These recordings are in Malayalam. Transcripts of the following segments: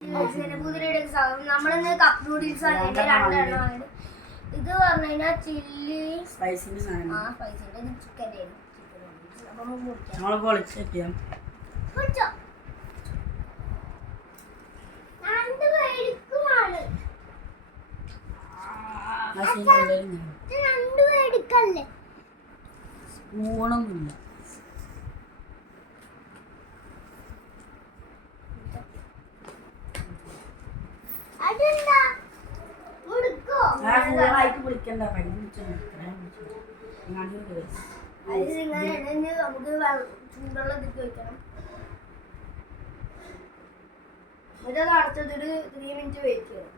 നമ്മളിന്ന് കപ്പ് നൂഡിൽസ് ആണ് രണ്ടെണ്ണം. ഇത് പറഞ്ഞു കഴിഞ്ഞാൽ ചില്ലി സ്പൈസിന്റെ സാധനം. സ്പൈസിന്റെ ചിക്കൻ്റെ സ്പൂണൊന്നുമില്ല. വിളിക്കണ്ട നമുക്ക് ചൂടുള്ള ഇതിൽ വയ്ക്കണം. എന്നിട്ട് അത് അടുത്തതൊരു 3 മിനിറ്റ് വെയിറ്റ് ചെയ്യണം.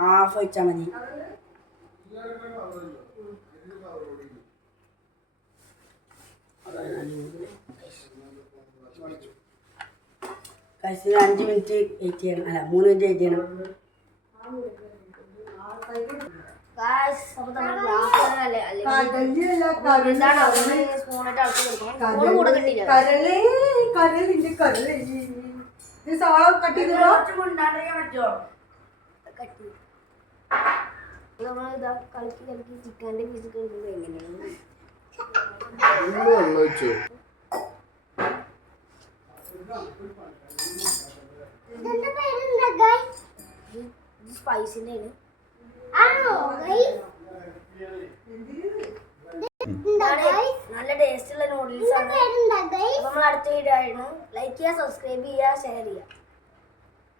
ഹാഫ് വെച്ചാൽ മതി. കഴിച്ച് 5 മിനിറ്റ് വെയിറ്റ് ചെയ്യണം. അല്ല 3 മിനിറ്റ് വെയിറ്റ് ചെയ്യണം. കളിക്കി ചിക്കൻ്റെ പീസ് കഴിക്കുമ്പോൾ എങ്ങനെയാണ് സ്പൈസിന്റെ നല്ല ടേസ്റ്റുള്ള നൂഡിൽസ് ആണ്. നമ്മൾ അടുത്ത വീഡിയോ ആയിരുന്നു. ലൈക്ക് ചെയ്യുക, സബ്സ്ക്രൈബ് ചെയ്യുക, ഷെയർ ചെയ്യുക.